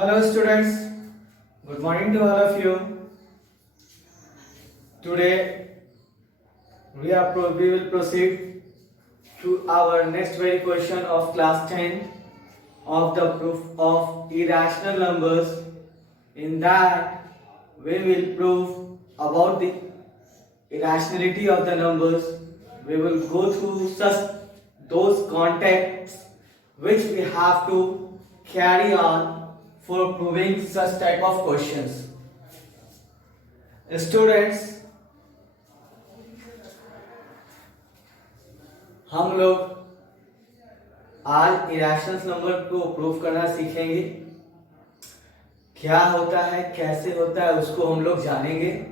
Hello students, good morning to all of you. Today we will proceed to our next very question of class 10 of the proof of irrational numbers. In that we will prove about the irrationality of the numbers. We will go through such those contexts which we have to carry on for proving such type of questions. Students, हम लोग आज irrational number को prove करना सीखेंगे। क्या होता है, कैसे होता है, उसको हम लोग जानेंगे।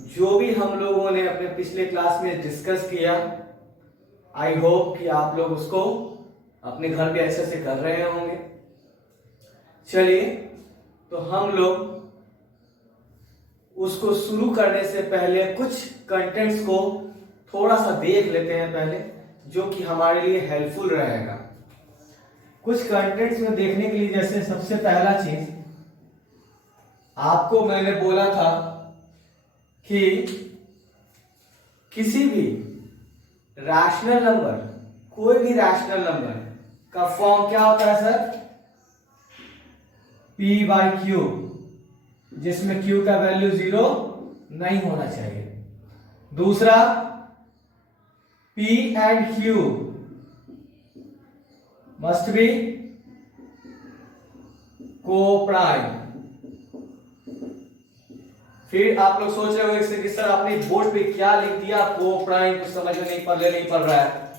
जो भी हम लोगों ने अपने पिछले क्लास में डिस्कस किया, आई होप कि आप लोग उसको अपने घर पे अच्छे से कर रहे होंगे। चलिए, तो हम लोग उसको शुरू करने से पहले कुछ कंटेंट्स को थोड़ा सा देख लेते हैं पहले, जो कि हमारे लिए हेल्पफुल रहेगा। कुछ कंटेंट्स में देखने के लिए, जैसे सबसे पहला चीज आपको मैंने बोला था कि किसी भी रैशनल नंबर, कोई भी रैशनल नंबर का फॉर्म क्या होता है सर? P बाई क्यू, जिसमें Q का वैल्यू 0 नहीं होना चाहिए। दूसरा, P and Q must be co-prime. फिर आप लोग सोच रहे हो कि सर आपने बोर्ड पे क्या लिख दिया, को-प्राइम, कुछ समझ में नहीं पड़ रहा है।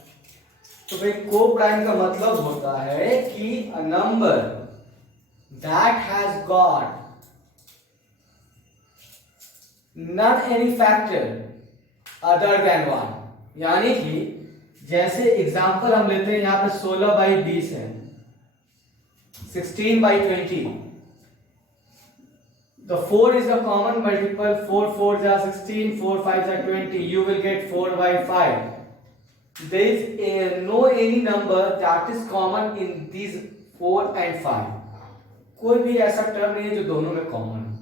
तो भाई को-प्राइम का मतलब होता है कि a number that has got not any factor other than 1। यानी कि जैसे एग्जांपल हम लेते हैं, यहां पे 16 बाई 20 है, 16 by 20, the 4 is a common multiple, 4 4 are 16, 4 5 are 20, you will get 4 by 5। there is no any number that is common in these 4 and 5। कोई भी ऐसा टर्म नहीं है जो दोनों में कॉमन हो।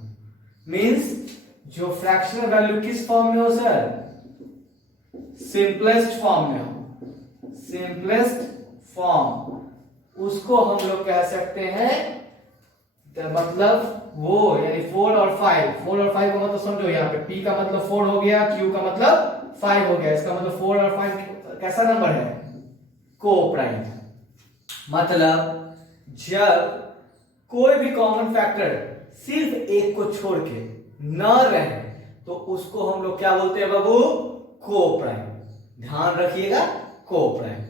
मींस जो फ्रैक्शनल वैल्यू किस फॉर्म में हो सर? सिंपलेस्ट फॉर्म में हो। सिंपलेस्ट फॉर्म, उसको हम लोग कह सकते हैं, मतलब वो, यानी 4 और 5। 4 और 5 का मतलब समझो, यहाँ पे P का मतलब 4 हो गया, Q का मतलब 5 हो गया। इसका मतलब 4 और 5 कैसा नंबर है? को-प्राइम। मतलब जब कोई भी कॉमन फैक्टर सिर्फ एक को छोड़ के न रहे, तो उसको हम लोग क्या बोलते हैं बाबू? को-प्राइम। ध्यान रखिएगा, को-प्राइम।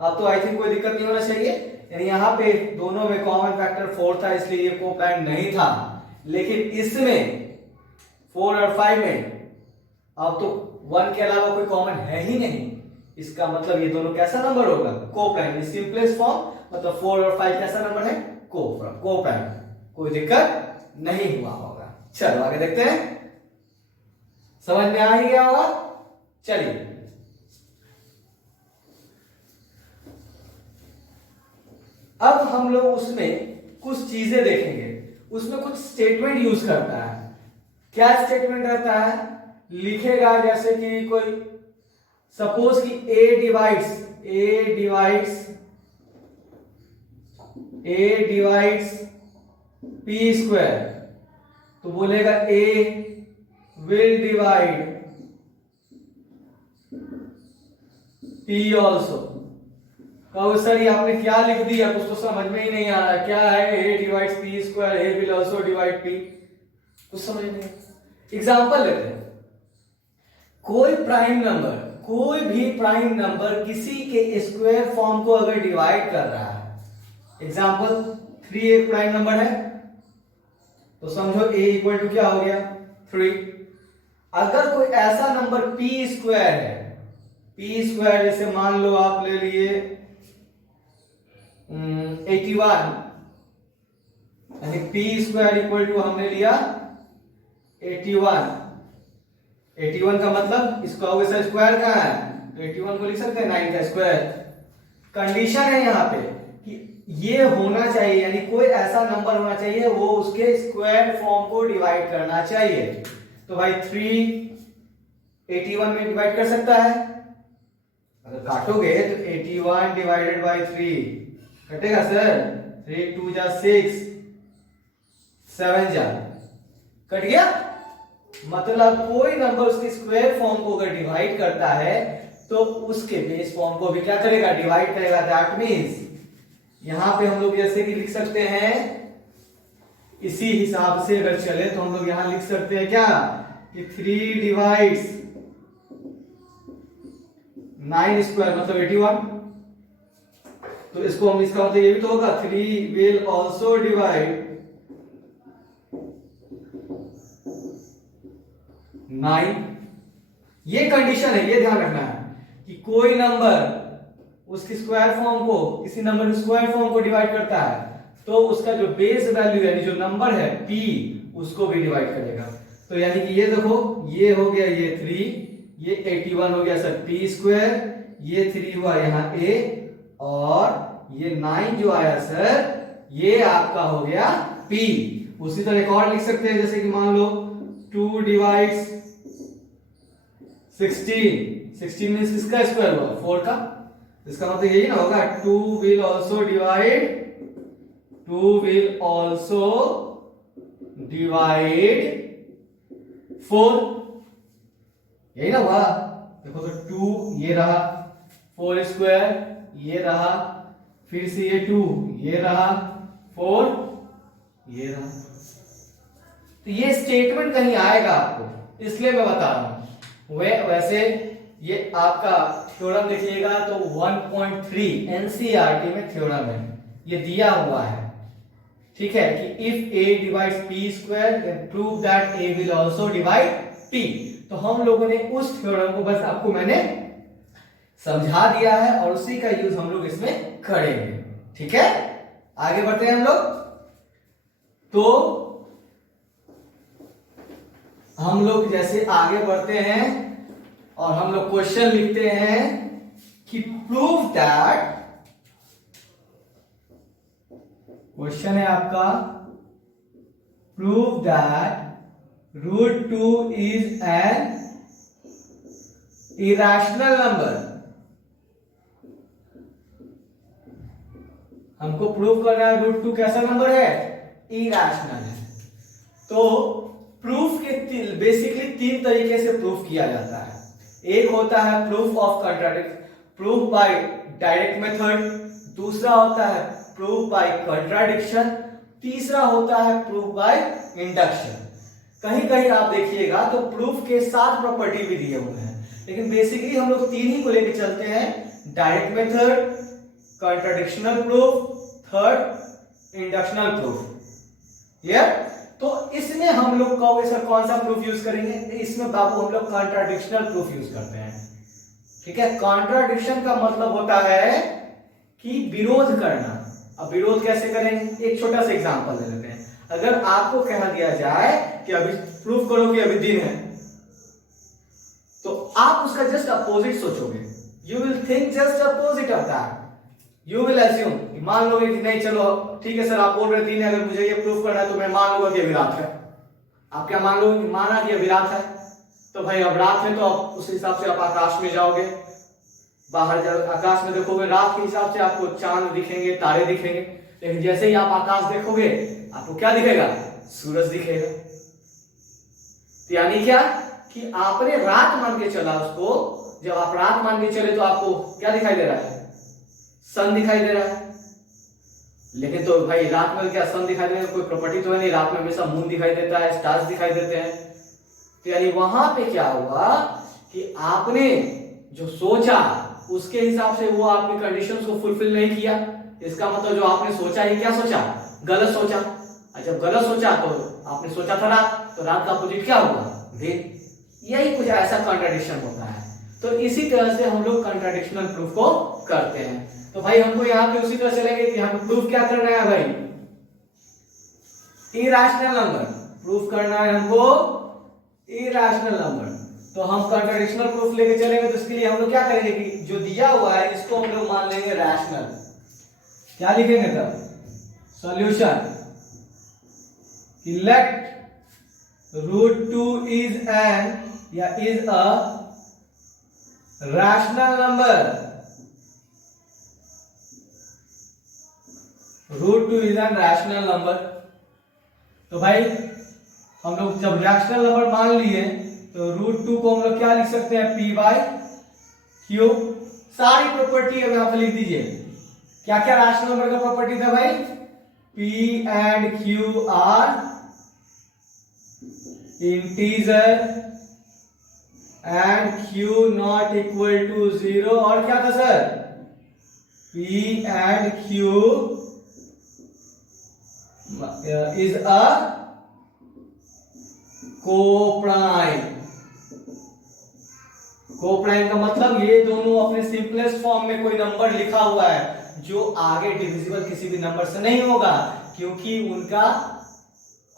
अब तो आई थिंक कोई दिक्कत नहीं होना चाहिए। यानी यहाँ पे दोनों में कॉमन फैक्टर 4 था, इसलिए ये को-प्राइम नहीं था। लेकिन इसमें 4 और 5 में अब तो 1 के अलावा कोई कॉमन है ही नहीं। इसका मतलब ये दोनों कैसा नंबर होगा? को-प्राइम। सिंपलेस्ट फॉर्म, मतलब 4 और 5 कैसा नंबर है? को-प्राइम। कोई दिक्कत नहीं हुआ होगा। चलो आगे देखते हैं, समझ में आ ही गया होगा। चलिए, अब हम लोग उसमें कुछ चीजें देखेंगे। उसमें कुछ स्टेटमेंट यूज करता है। क्या स्टेटमेंट रहता है? लिखेगा जैसे कि कोई, सपोज कि A डिवाइड्स P स्क्वायर, तो बोलेगा A will divide P also। कहो सर ये आपने क्या लिख दिया, कुछ तो समझ में ही नहीं आ रहा। क्या है? A divides P square, A will also divide P, कुछ समझ नहीं। एग्जांपल लेते हैं। कोई भी प्राइम नंबर किसी के स्क्वायर फॉर्म को अगर डिवाइड कर रहा है, एग्जांपल 3 एक प्राइम नंबर है, तो समझो A इक्वल टू क्या हो गया? 3। अगर कोई ऐसा नंबर P स्क्वायर है, P स्क्वायर जैसे मान लो आप ले लिए 81, यानी P स्क्वायर इक्वल टू हमने लिया 81। 81 का मतलब इसका वैसा स्क्वायर कहाँ है? तो 81 को लिख सकते हैं 9 का स्क्वायर। कंडीशन है यहाँ पे कि ये होना चाहिए, यानी कोई ऐसा नंबर होना चाहिए वो उसके स्क्वायर फॉर्म को डिवाइड करना चाहिए। तो भाई 3 81 में डिवाइड कर सकता है, अगर काटोगे तो 81 डिवाइडेड बाई 3 कटेगा सर, 3 2 जा 6 7 जा कट गया। मतलब कोई नंबर उसके स्क्वायर फॉर्म को अगर डिवाइड करता है तो उसके बेस फॉर्म को भी क्या करेगा, डिवाइड करेगा। दैट मींस यहां पे हम लोग जैसे कि लिख सकते हैं, इसी हिसाब से अगर चले तो हम लोग यहां लिख सकते हैं क्या कि 3 डिवाइड्स 9 स्क्वायर मतलब 81। तो इसको हम, इसका मतलब ये भी तो होगा 3 विल ऑल्सो डिवाइड 9। ये कंडीशन है, ये ध्यान रखना है कि कोई नंबर उसकी स्क्वायर फॉर्म को, किसी नंबर के स्क्वायर फॉर्म को डिवाइड करता है तो उसका जो बेस वैल्यू यानी जो नंबर है p उसको भी डिवाइड करेगा। तो यानी कि ये देखो, ये हो गया ये 3, ये 81 हो गया सर p स्क्वायर, ये 3 हुआ यहाँ a, और ये 9 जो आया सर ये आपका हो गया p। उसी तरह एक और लिख सकते हैं, जैसे कि मान लो 2 डिवाइड्स 16 मींस किसका स्क्वायर हुआ, 4 का। इसका मतलब यही ना होगा 2 विल ऑल्सो डिवाइड 4, यही ना हुआ। देखो तो 2 ये रहा, 4 स्क्वायर ये रहा, फिर से ये 2 ये रहा, 4 ये रहा। तो ये स्टेटमेंट कहीं आएगा आपको, इसलिए मैं बता रहा हूं। वैसे ये आपका थ्योरम देखिएगा तो 1.3 एनसीईआरटी में थ्योरम है, ये दिया हुआ है, ठीक है, कि if a divides p square then prove that a will also divide p। तो हम लोगों ने उस थ्योरम को बस आपको मैंने समझा दिया है और उसी का यूज हम लोग इसमें करेंगे, ठीक है। आगे बढ़ते हैं हम लोग। तो हम लोग जैसे आगे बढ़ते हैं और हम लोग क्वेश्चन लिखते हैं कि प्रूव दैट, क्वेश्चन है आपका prove that √2 is an irrational number. हमको प्रूव करना है √2 कैसा नंबर है, इरेशनल है। तो प्रूफ के बेसिकली 3 तरीके से प्रूफ किया जाता है। एक होता है proof of proof by direct method, दूसरा होता है प्रूफ बाय कंट्राडिक्शन, तीसरा होता है प्रूफ बाय इंडक्शन। कहीं कहीं आप देखिएगा तो प्रूफ के 7 प्रॉपर्टी भी दिए हुए हैं, लेकिन बेसिकली हम लोग 3 ही को लेकर चलते हैं, direct method, contradictional proof, third inductional proof. Clear. तो इसमें हम लोग कौन सा प्रूफ यूज करेंगे, इसमें बाबू हम लोग कॉन्ट्राडिक्शनल प्रूफ यूज करते हैं, ठीक है। कॉन्ट्राडिक्शन का मतलब होता है कि विरोध करना। अब विरोध कैसे करेंगे, एक छोटा सा एग्जांपल ले लेते हैं। अगर आपको कह दिया जाए कि अभी प्रूफ करो कि अभी दिन है, तो आप उसका जस्ट अपोजिट सोचोगे, you will think just opposite of that. You will assume, मान लोगे कि नहीं चलो ठीक है सर, आप बोल रहे दिन है, अगर मुझे ये प्रूफ करना है तो मैं मान लूंगा कि अभी रात है। आप क्या मान लोगे, माना कि अभी रात है, तो भाई अब रात है तो आप उस हिसाब से आप आकाश में जाओगे, बाहर जाओ आकाश में देखोगे, रात के हिसाब से आपको चांद दिखेंगे, तारे दिखेंगे। लेकिन जैसे ही आप आकाश देखोगे आपको क्या दिखेगा, सूरज दिखेगा। यानी क्या कि आपने रात मान के चला उसको, जब आप रात मान के चले तो आपको क्या दिखाई दे रहा है, सन दिखाई दे रहा है। लेकिन तो भाई रात में क्या सन दिखाई देने कोई प्रॉपर्टी तो है नहीं, रात में हमेशा मून दिखाई देता है, स्टार्स दिखाई देते हैं। तो यानी वहां पे क्या हुआ कि आपने जो सोचा उसके हिसाब से वो आपने कंडीशंस को फुलफिल नहीं किया। इसका मतलब जो आपने सोचा ये क्या सोचा, गलत सोचा। और जब गलत सोचा तो आपने सोचा था रात, तो रात का अपोजिट क्या होगा, दिन। यही कुछ ऐसा कॉन्ट्राडिक्शन होता है। तो इसी तरह से हम लोग कॉन्ट्राडिक्शनल प्रूफ को करते हैं। तो भाई हमको यहाँ पे उसी तरह चलेंगे कि यहाँ पे प्रूफ क्या करना है भाई, इरेशनल नंबर प्रूफ करना है हमको, इरेशनल नंबर। तो हम कॉन्ट्राडिक्शनल प्रूफ लेके चलेंगे, तो इसके लिए हम लोग क्या करेंगे कि जो दिया हुआ है इसको हम लोग मान लेंगे रैशनल। क्या लिखेंगे तब? सॉल्यूशन लेट √2 इज एन या is a rational number. √2 is an rational number. तो भाई हम लोग जब रैशनल नंबर मान लिए तो √2 को हम लोग क्या लिख सकते हैं? p/q। सारी प्रॉपर्टी अब यहां पर लिख दीजिए। क्या क्या रैशनल नंबर का प्रॉपर्टी था भाई? p and q are integer and q not equal to 0। और क्या था sir? p and q is a coprime. Coprime का मतलब ये दोनों अपने सिंपलेस्ट फॉर्म में कोई नंबर लिखा हुआ है जो आगे डिविजिबल किसी भी नंबर से नहीं होगा, क्योंकि उनका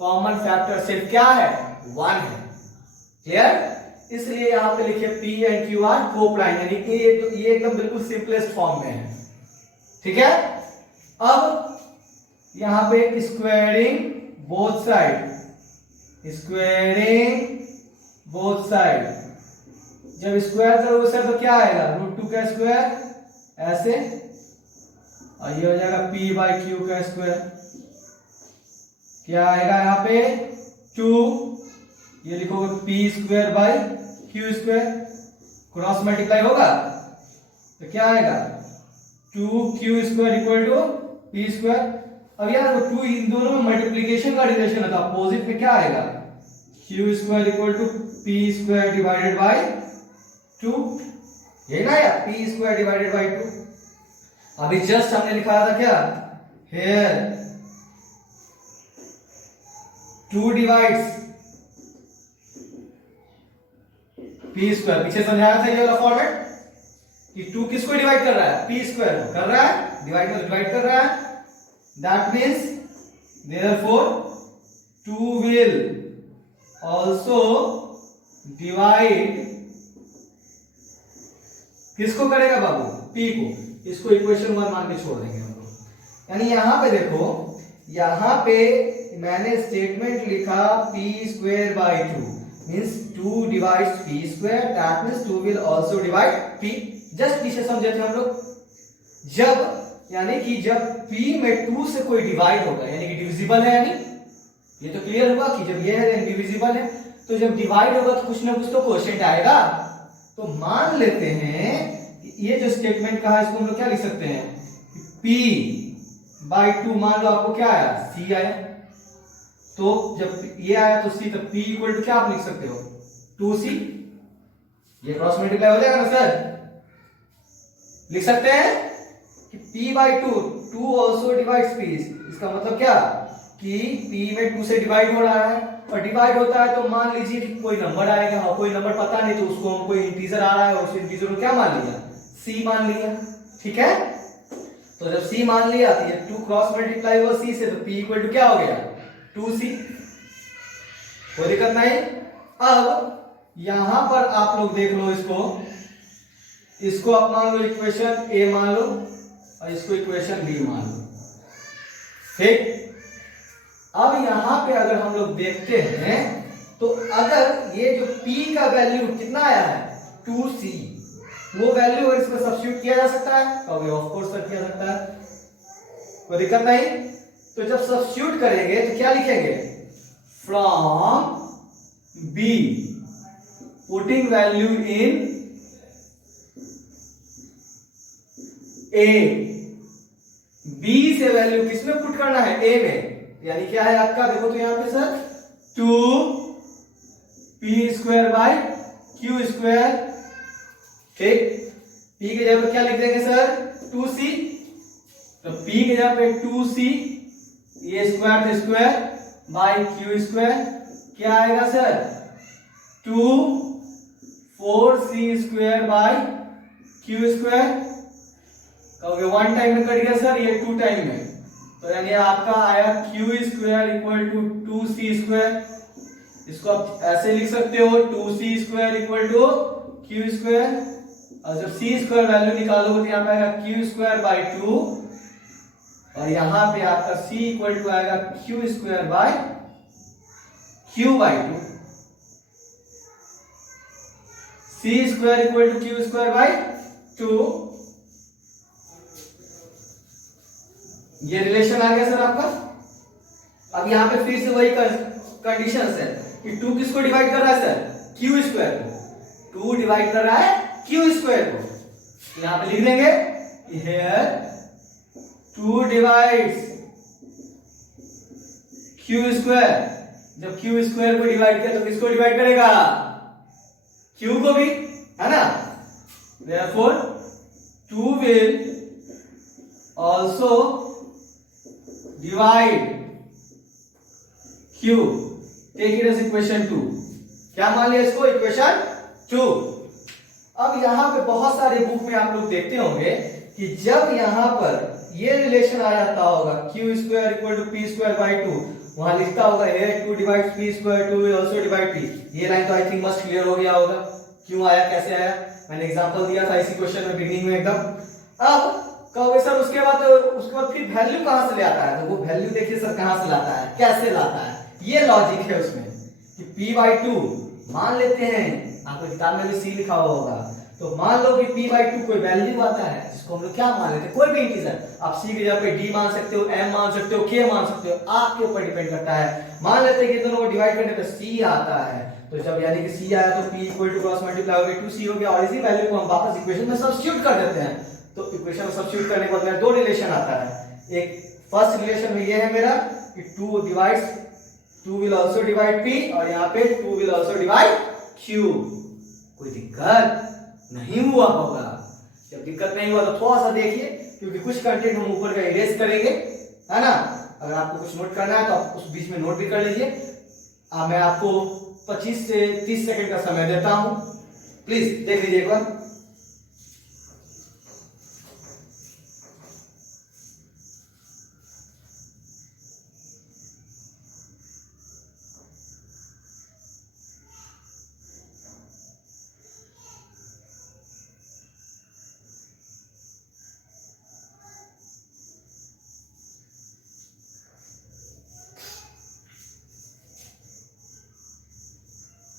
कॉमन फैक्टर सिर्फ क्या है? 1 है। क्लियर? इसलिए यहां पे लिखे p and q are coprime, यानी कि ये एकदम बिल्कुल सिंपलेस्ट फॉर्म में है। ठीक है? अब यहां पे squaring both side, squaring both side. जब स्क्वायर करोगे सर तो क्या आएगा? √2 का स्क्वायर ऐसे, और ये हो जाएगा p/q का स्क्वायर। क्या आएगा यहाँ पे? 2, ये लिखोगे p²/q², क्रॉस मल्टीप्लाई होगा तो क्या आएगा? 2q² = p²। अब यार वो 2 इन दोनों में मल्टीप्लिकेशन का रिलेशन है, तो अपोजिट में क्या आएगा? q² = p²/2। ये ना यार, p²/2। अभी जस्ट हमने लिखा था क्या? here 2 divides p²। पीछे समझाया था ये वाला फॉर्मेट कि 2 किसको डिवाइड कर रहा है? p² कर रहा है, डिवाइड में डिवाइड कर रहा है। That means therefore 2 will also divide, किसको करेगा बाबू? p को। इसको इक्वेशन 1 मान के छोड़ देंगे हम लोग। यानी यहां पे देखो, यहां पे मैंने स्टेटमेंट लिखा p²/2 means 2 divides p², that means 2 will also divide p। Just पीछे समझे थे हम लोग, जब यानी कि जब p में 2 से कोई डिवाइड होगा यानी कि डिविजिबल है, यानी ये तो क्लियर हुआ कि जब ये है डिविजिबल है, तो जब डिवाइड होगा तो कुछ ना कुछ तो क्वोशिएंट आएगा। तो मान लेते हैं ये जो स्टेटमेंट कहा, इसको हम लोग क्या लिख सकते हैं? p/2 मान लो आपको क्या आया? c आया। तो जब ये आया तो c, तो p = क्या आप लिख सकते हो? 2c। ये क्रॉस मल्टीप्लाई हो जाएगा ना सर? लिख सकते हैं कि p/2 2 also divides p। इसका मतलब क्या कि p में 2 से डिवाइड हो रहा है, और डिवाइड होता है तो मान लीजिए कि कोई नंबर आएगा, और कोई नंबर पता नहीं तो उसको हम कोई इंटीजर आ रहा है, उस इंटीजर को क्या मान लिया? c मान लिया। ठीक है? तो जब c मान लिया तो ये 2 क्रॉस मल्टीप्लाई हुआ c से, तो p = क्या हो गया? 2c। कोई दिक्कत नहीं। अब यहां पर आप लोग देख लो, इसको आप मान लो इक्वेशन a मान लो, और इसको इक्वेशन b मान लो। ठीक? अब यहां पे अगर हम लोग देखते हैं तो अगर ये जो p का वैल्यू कितना आया है? 2c, वो वैल्यू अगर इसमें सब्स्टिट्यूट किया जा सकता है तो ऑफ कोर्स सर किया सकता है, कोई दिक्कत नहीं। तो जब सब्स्टिट्यूट करेंगे तो क्या लिखेंगे? From b putting value in a, b से वैल्यू किसमें पुट करना है? a में। यानी क्या है आपका? देखो तो यहां पे सर 2p²/q²। ठीक? p के जगह पे क्या लिख देंगे सर? 2c। तो p के जगह पे 2c, ये स्क्वायर तो स्क्वायर बाय q², क्या आएगा सर? 2 4c² कहोगे 1 टाइम में कट गया सर, ये 2 टाइम में, तो यानी आपका आया q² = 2c²। इसको आप ऐसे लिख सकते हो 2c² = q², और जब c² वैल्यू निकालोगे तो यहां पे आएगा q²/2 और यहां पे आपका c इक्वल टू आएगा Q square by Q by two. C square equal to Q square by two. ये रिलेशन आ गया सर आपका। अब यहां पे फिर से वही कंडीशन है कि टू किसको डिवाइड कर रहा है सर? क्यू स्क्वायर को। टू डिवाइड कर रहा है क्यू स्क्वायर को। यहां पे लिख देंगे here to divides Q square. जब क्यू स्क्वायर को डिवाइड किया तो किसको डिवाइड करेगा? क्यू को भी, है ना? therefore 2 will also divide q। take it as equation 2। क्या मान लिया इसको? इक्वेशन 2। अब यहां पे बहुत सारे बुक में आप लोग देखते होंगे कि जब यहां पर ये रिलेशन आ जाता होगा Q square equal to P square by two, वहां लिखता होगा here 2 divides p square, 2 will also divide p। ये लाइन तो आई थिंक मस्ट क्लियर हो गया होगा क्यों आया, कैसे आया। मैंने एग्जांपल दिया था इसी क्वेश्चन में बिगिनिंग में एकदम। अब कहोगे सर उसके बाद फिर वैल्यू कहां से ले आता है? तो वो वैल्यू देखिए सर कहां से लाता है, कैसे लाता है। ये लॉजिक है उसमें कि p बाई टू मान लेते हैं, आपको किताब में भी c लिखा हुआ होगा, तो मान लो कि p बाई टू कोई वैल्यू आता है जिसको हम लोग क्या मान लेते हैं? कोई भी इंटीजर। आप c की जगह पे d मान सकते हो, m मान सकते हो, k मान सकते हो, आपके ऊपर डिपेंड करता है। मान लेते हैं कि दोनों को डिवाइड करने पे c आता है, तो जब यानी कि c आया तो p equal to cross multiply हो गया 2c हो गया, और इसी वैल्यू को हम वापस इक्वेशन में सब्स्टिट्यूट कर देते हैं। तो इक्वेशन में सब्स्टिट्यूट करने के बाद मेरा दो रिलेशन आता है। एक फर्स्ट रिलेशन में ये है मेरा कि 2 divides 2 will also divide p, और यहाँ पे 2 will also divide q। कोई दिक्कत नहीं हुआ होगा। जब दिक्कत नहीं हुआ तो थोड़ा सा देखिए, क्योंकि कुछ कंटेंट हम ऊपर का इरेज करेंगे, है ना। अगर आपको कुछ नोट करना है तो आप उस बीच में नोट भी कर लीजिए। मैं आपको 25 से 30 सेकंड का समय देता हूं, प्लीज देख लीजिए एक बार।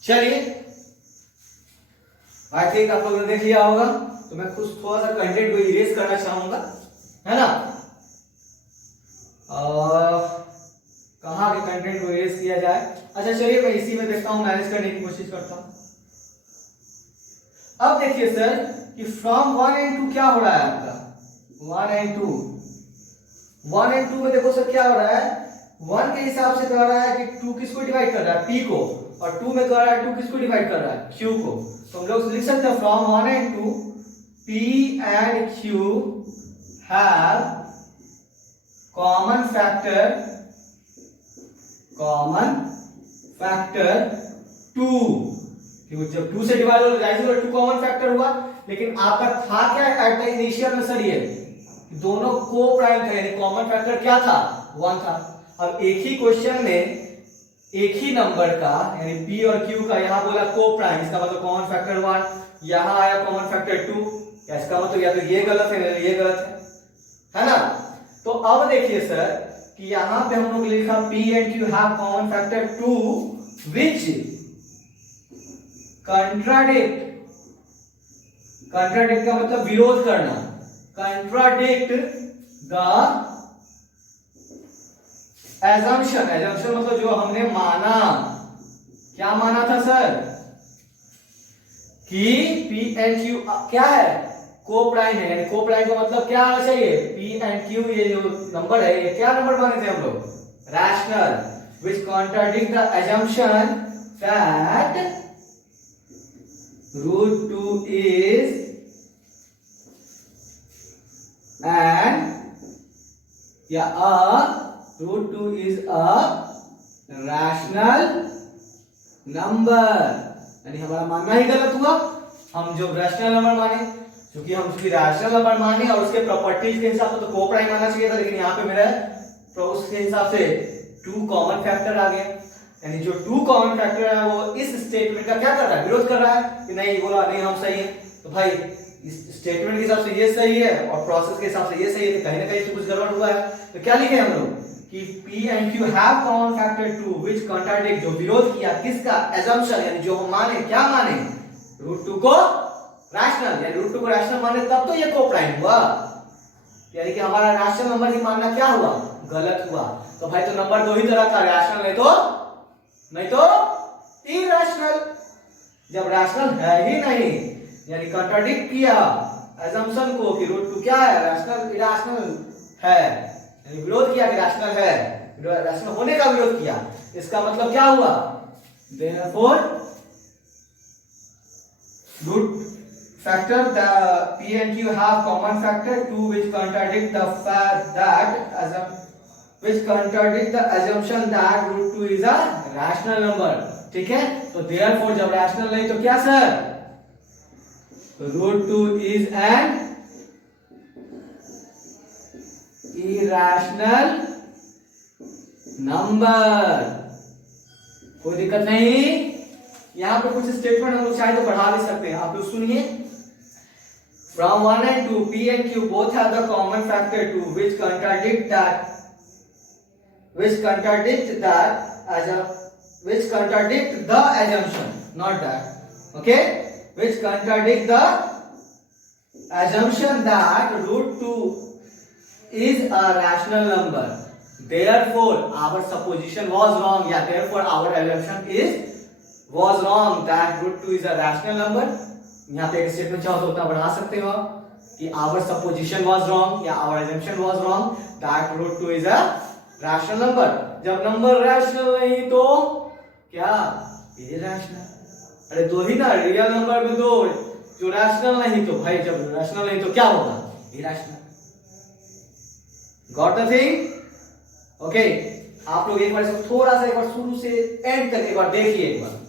चलिए, आई थिंक आप लोगों ने देख लिया होगा, तो मैं कुछ थोड़ा सा कंटेंट को इरेज करना चाहूंगा, है ना। कहाँ के कंटेंट को इरेज किया जाए? अच्छा चलिए, मैं इसी में देखता हूं, मैनेज करने की कोशिश करता हूं। अब देखिए सर कि फ्रॉम 1 and 2 क्या हो रहा है आपका? 1 and 2 में देखो सर क्या हो रहा है, 1 के हिसाब से कह रहा है कि 2 किसको डिवाइड कर रहा है? p को, और 2 में कह रहा है 2 किसको डिवाइड कर रहा है? q को। तो हम लोग लिख सकते हैं from 1 and 2 p and q have common factor 2। क्योंकि जब 2 से डिवाइड हो जाएगा तो 2 कॉमन फैक्टर हुआ, लेकिन आपका था क्या एट द इनिशियल में सर? ये दोनों को प्राइम थे, यानी कॉमन फैक्टर क्या था? 1 था। अब एक ही क्वेश्चन में एक ही नंबर का यानी p और q का यहां बोला को प्राइम, इसका मतलब कॉमन फैक्टर 1, यहां आया कॉमन फैक्टर 2, इसका मतलब या तो ये गलत है या ये गलत है ना। तो अब देखिए सर कि यहां पे हम लोग लिखा p and q have common factor 2 which contradict का मतलब विरोध करना, contradict the assumption मतलब जो हमने माना। क्या माना था सर? कि p and q क्या है? को प्राइम है, यानी को प्राइम का मतलब क्या आना चाहिए? p and q ये जो नंबर है, ये क्या नंबर माने थे हम लोग? Rational, which contradict the assumption that root 2 is root 2 is a rational number। यानी हमारा मानना ही गलत हुआ। हम जो रैशनल नंबर माने, क्योंकि हम उसकी रैशनल नंबर माने और उसके प्रॉपर्टीज के हिसाब से तो को प्राइम आना चाहिए था, लेकिन यहाँ पे मेरा उसके हिसाब से 2 कॉमन फैक्टर आ गए। यानी जो 2 कॉमन फैक्टर है वो इस स्टेटमेंट का क्या कर रहा है? विरोध कर रहा है कि नहीं, बोला नहीं हम सही है। तो भाई स्टेटमेंट के हिसाब से ये सही है और प्रोसेस के हिसाब से ये सही है, तो कहीं ना कहीं तो कुछ गड़बड़ हुआ है। तो क्या लिखे हम लोग कि P and Q have common factor 2 which contradict, जो विरोध किया किसका, assumption, यानी जो हम माने, क्या माने, √2 को रैशनल, यानी √2 को रैशनल माने तब तो ये कोप्राइम हुआ, यानी कि हमारा रैशनल नंबर ही मानना क्या हुआ, गलत हुआ। तो भाई तो नंबर दो ही तरह का, रैशनल नहीं तो इरैशनल। जब रैशनल है ही नहीं, यानी कंट्राडिक्ट किया assumption को कि √2 क्या है, रैशनल इरैशनल है, यानी विरोध किया कि रैशनल है, रैशनल होने का विरोध किया, इसका मतलब क्या हुआ, therefore root factor the P and Q have common factor 2 which contradict the fact that which contradict the assumption that √2 is a rational number। ठीक है, तो therefore जब rational नहीं तो क्या sir, √2 is an irrational number। कोई दिक्कत नहीं। यहां पे कुछ स्टेटमेंट हम लोग चाहे तो बढ़ा भी सकते हैं, आप लोग सुनिए। From 1 and 2, P and Q both have the common factor 2 which contradict the assumption, not that, okay, which contradict the assumption that √2 is a rational number, therefore our supposition was wrong, yeah, therefore our assumption was wrong that √2 is a rational number। यहाँ पे एक statement चाहो तो उतना बढ़ा सकते हो कि our supposition was wrong या our assumption was wrong that √2 is a rational number। जब नंबर रैशनल नहीं तो क्या, इरैशनल। अरे दो ही ना, रियल नंबर में दो, जो रैशनल नहीं तो भाई जब रैशनल नहीं तो क्या होगा, irrational. Got the thing, okay. आप लोग एक बार इसको थोड़ा सा एक बार शुरू से एंड तक एक बार देखिए, एक बार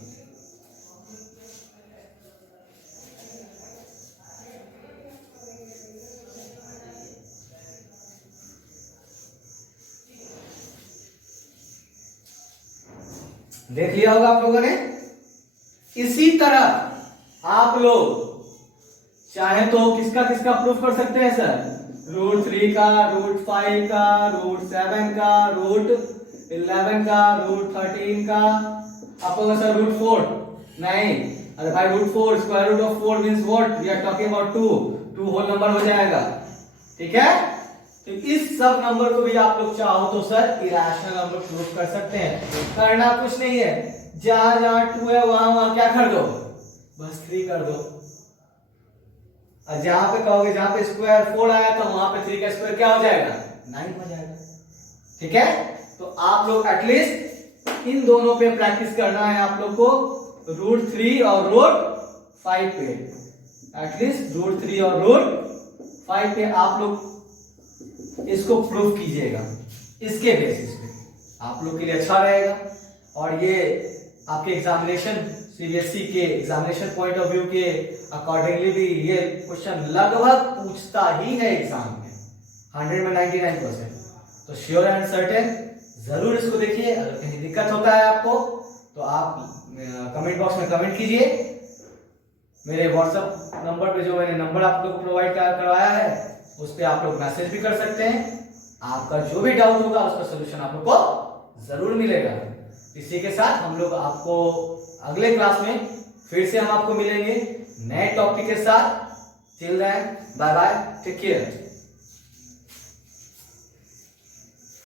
देख लिया होगा आप लोगों ने। इसी तरह आप लोग चाहे तो किसका किसका प्रूफ कर सकते हैं सर, √3 का, √5 का, √7 का, √11 का, √13 का। आप लोग सर √4 नहीं, अरे भाई √4 square root of 4 means what, we are talking about 2 whole number हो जाएगा। ठीक है, तो इस सब नंबर को भी आप लोग चाहो तो सर इरैशनल नंबर प्रूफ कर सकते हैं। करना कुछ नहीं है, जहां जहां 2 है वहां क्या कर दो, बस 3 कर दो। और जहां पे कहोगे, जहां पे स्क्वायर 4 आया तो वहां पे 3 का स्क्वायर क्या हो जाएगा, 9 हो जाएगा। ठीक है, तो आप लोग एटलीस्ट इन दोनों पे प्रैक्टिस करना है आप लोग को, √3 और √5 पे, एटलीस्ट √3 और √5 पे आप लोग इसको प्रूफ कीजिएगा। इसके बेसिस पे आप लोग के लिए अच्छा रहेगा, और ये आपके एग्जामिनेशन, सीबीएसई के एग्जामिनेशन पॉइंट ऑफ व्यू के अकॉर्डिंगली भी ये क्वेश्चन लगभग पूछता ही है एग्जाम में, 100 में 99%। तो श्योर एंड सर्टेन जरूर इसको देखिए। अगर कहीं दिक्कत होता है आपको तो आप कमेंट बॉक्स में कमेंट कीजिए। मेरे व्हाट्सएप नंबर पे जो मैंने नंबर आप लोग को प्रोवाइड करवाया है उस पर आप लोग मैसेज भी कर सकते हैं। आपका जो भी डाउट होगा उसका सोल्यूशन आप लोग को जरूर मिलेगा। इसी के साथ हम लोग आपको अगले क्लास में फिर से हम आपको मिलेंगे नए टॉपिक के साथ। Till then bye bye, take care.